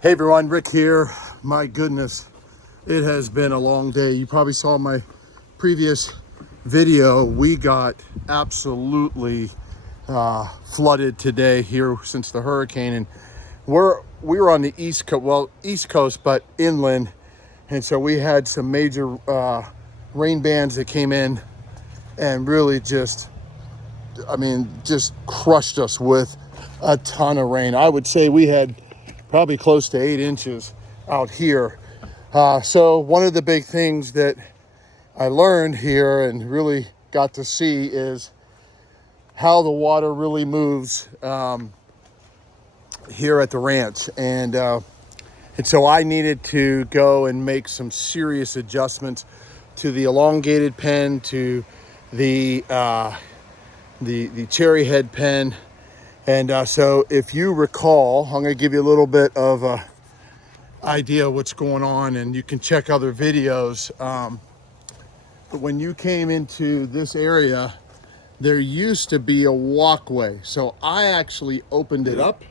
Hey everyone, Rick here. My goodness, it has been a long day. You probably saw my previous video. We got absolutely flooded today here since the hurricane, and we were on the east coast, but inland, and so we had some major rain bands that came in and really just crushed us with a ton of rain. I would say we had probably close to 8 inches out here. So one of the big things that I learned here and really got to see is how the water really moves here at the ranch. And so I needed to go and make some serious adjustments to the elongated pen, to the cherry head pen. And so if you recall, I'm going to give you a little bit of a idea what's going on, and you can check other videos. But when you came into this area, there used to be a walkway. So I actually opened it up,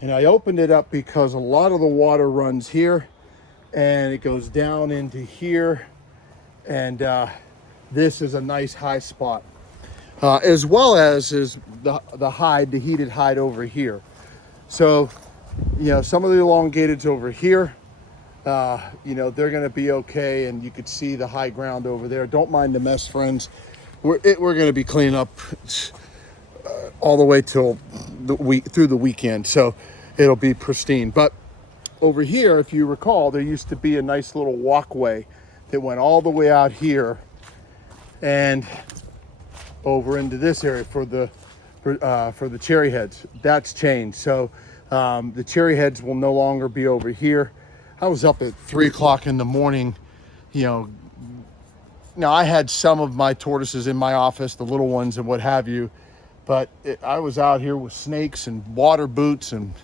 and I opened it up because a lot of the water runs here and it goes down into here. And this is a nice high spot. As well as the heated hide over here. So, some of the elongateds over here, they're going to be okay. And you could see the high ground over there. Don't mind the mess, friends. We're going to be cleaning up all the way till through the weekend. So it'll be pristine. But over here, if you recall, there used to be a nice little walkway that went all the way out here and over into this area for the cherry heads. That's changed. So the cherry heads will no longer be over here. I was up at 3 o'clock in the morning. Now I had some of my tortoises in my office, the little ones and what have you, but I was out here with snakes and water boots and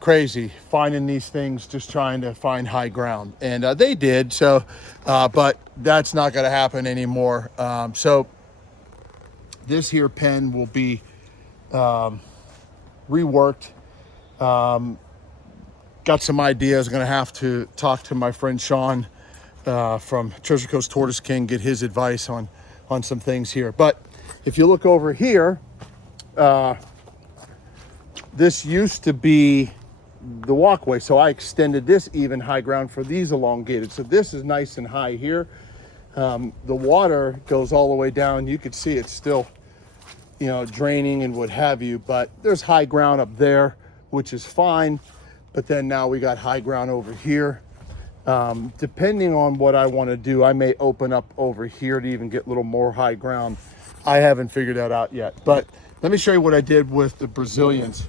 crazy finding these things, just trying to find high ground. And they did. So, but that's not going to happen anymore. So this here pen will be reworked. Got some ideas. Going to have to talk to my friend Sean from Treasure Coast Tortoise King, get his advice on some things here. But if you look over here, this used to be the walkway. So I extended this even high ground for these elongated. So this is nice and high here. The water goes all the way down. You could see it's still, draining and what have you, but there's high ground up there, which is fine. But then now we got high ground over here. Depending on what I want to do, I may open up over here to even get a little more high ground. I haven't figured that out yet, but let me show you what I did with the Brazilians.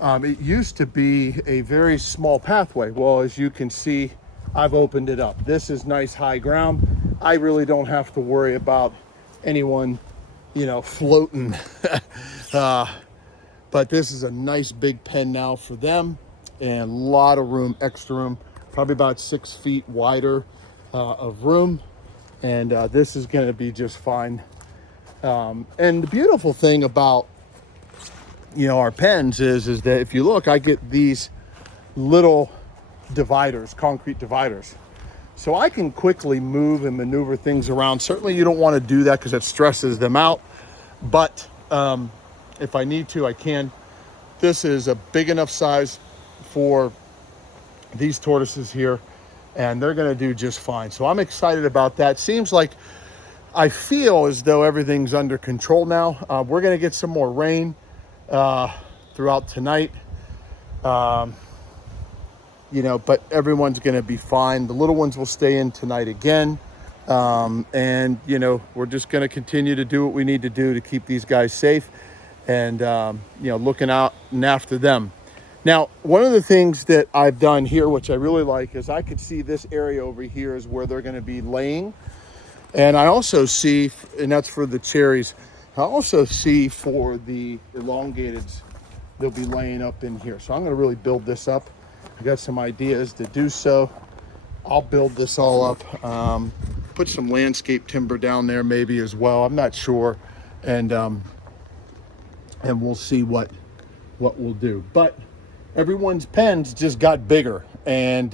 It used to be a very small pathway. Well, as you can see, I've opened it up. This is nice high ground. I really don't have to worry about anyone, floating. But this is a nice big pen now for them, and a lot of room, extra room, probably about 6 feet wider of room. And this is going to be just fine. And the beautiful thing about, our pens is that if you look, I get these little dividers, concrete dividers. So I can quickly move and maneuver things around. Certainly you don't want to do that because it stresses them out. But if I need to, I can. This is a big enough size for these tortoises here, and they're going to do just fine. So I'm excited about that. Seems like I feel as though everything's under control now. We're going to get some more rain throughout tonight. But everyone's going to be fine. The little ones will stay in tonight again. And we're just going to continue to do what we need to do to keep these guys safe and, looking out and after them. Now, one of the things that I've done here, which I really like, is I could see this area over here is where they're going to be laying. And I also see, and that's for the cherries, I also see for the elongateds, they'll be laying up in here. So I'm going to really build this up. I got some ideas to do so. I'll build this all up. Put some landscape timber down there maybe as well. I'm not sure. And we'll see what we'll do. But everyone's pens just got bigger, and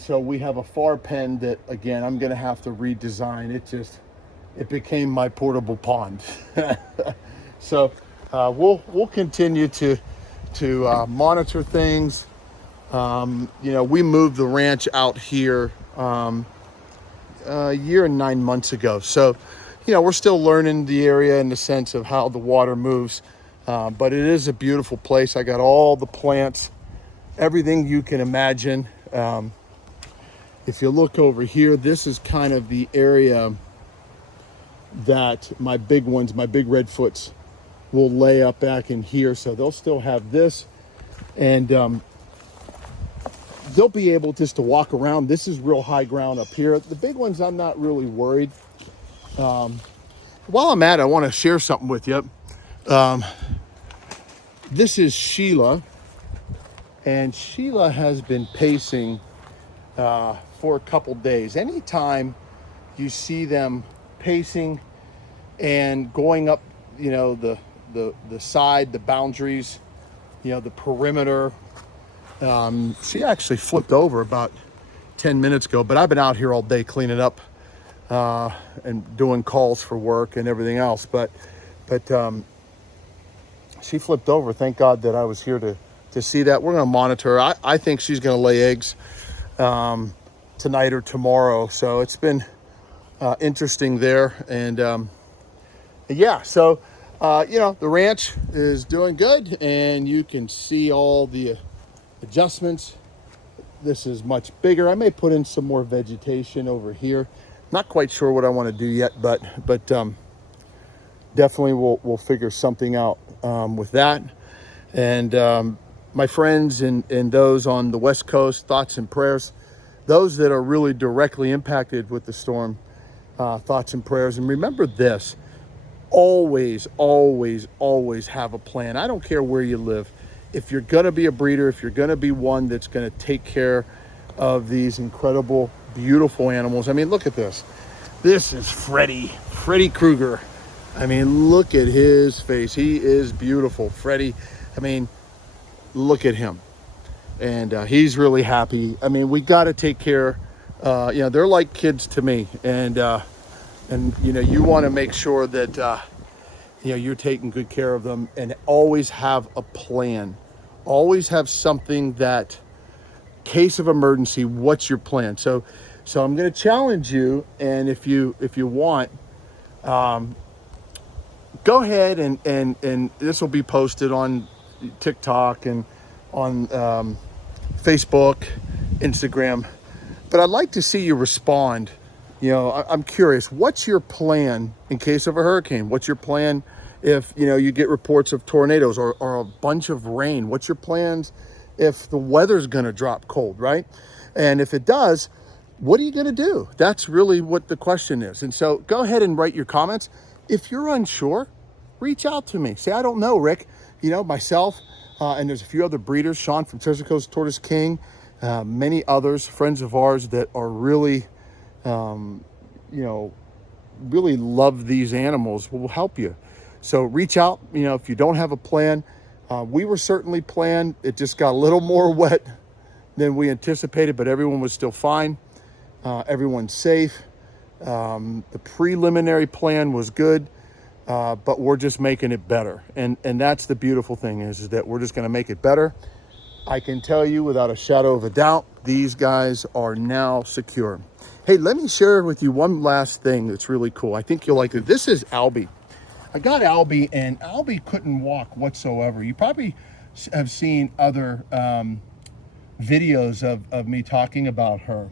so we have a far pen that, again, I'm going to have to redesign. It became my portable pond. So we'll continue to monitor things. We moved the ranch out here a year and 9 months ago. So, we're still learning the area in the sense of how the water moves. But it is a beautiful place. I got all the plants, everything you can imagine. If you look over here, this is kind of the area that my big ones, my big redfoots, will lay up back in here. So they'll still have this, and they'll be able just to walk around. This is real high ground up here. The big ones, I'm not really worried. While I'm at it, I want to share something with you. This is Sheila, and Sheila has been pacing for a couple days. Anytime you see them pacing and going up, the side, the boundaries, the perimeter. She actually flipped over about 10 minutes ago, but I've been out here all day cleaning up and doing calls for work and everything else. But she flipped over. Thank God that I was here to see that. We're going to monitor her. I think she's going to lay eggs tonight or tomorrow. So it's been interesting there. And yeah, so the ranch is doing good, and you can see all the adjustments. This is much bigger. I may put in some more vegetation over here. Not quite sure what I want to do yet, but definitely we'll figure something out with that. And my friends and those on the West Coast, thoughts and prayers. Those that are really directly impacted with the storm, thoughts and prayers. And remember this, always, always, always have a plan. I don't care where you live. If you're going to be a breeder, if you're going to be one that's going to take care of these incredible, beautiful animals. I mean, look at this. This is Freddy Krueger. I mean, look at his face. He is beautiful. Freddy, I mean, look at him. And he's really happy. I mean, we got to take care. They're like kids to me. And you want to make sure that, you're taking good care of them, and always have a plan. Always have something that, case of emergency, what's your plan? So I'm going to challenge you. And if you want, go ahead and this will be posted on TikTok and on Facebook, Instagram. But I'd like to see you respond. I'm curious, what's your plan in case of a hurricane? What's your plan if, you get reports of tornadoes or a bunch of rain? What's your plans if the weather's going to drop cold, right? And if it does, what are you going to do? That's really what the question is. And so go ahead and write your comments. If you're unsure, reach out to me. Say, I don't know, Rick. Myself, and there's a few other breeders, Sean from Treasure Coast Tortoise King, many others, friends of ours that are really, really love these animals, will help you. So reach out. If you don't have a plan, we were certainly planned. It just got a little more wet than we anticipated, but everyone was still fine. Everyone's safe. The preliminary plan was good, but we're just making it better. And that's the beautiful thing is that we're just going to make it better. I can tell you without a shadow of a doubt, these guys are now secure. Hey, let me share with you one last thing that's really cool. I think you'll like it. This is Albie. I got Albie, and Albie couldn't walk whatsoever. You probably have seen other videos of me talking about her.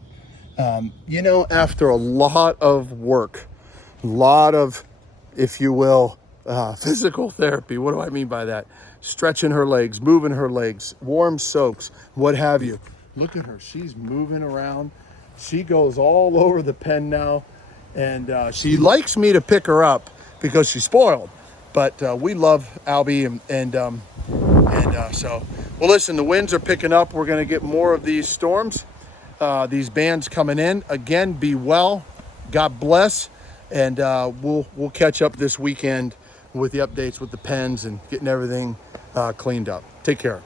After a lot of work, a lot of, if you will, physical therapy. What do I mean by that? Stretching her legs, moving her legs, warm soaks, what have you. Look at her. She's moving around. She goes all over the pen now. And she likes me to pick her up because she's spoiled. But we love Albie. So, well, listen, the winds are picking up. We're going to get more of these storms, these bands coming in. Again, be well. God bless. And we'll catch up this weekend with the updates with the pens and getting everything cleaned up. Take care.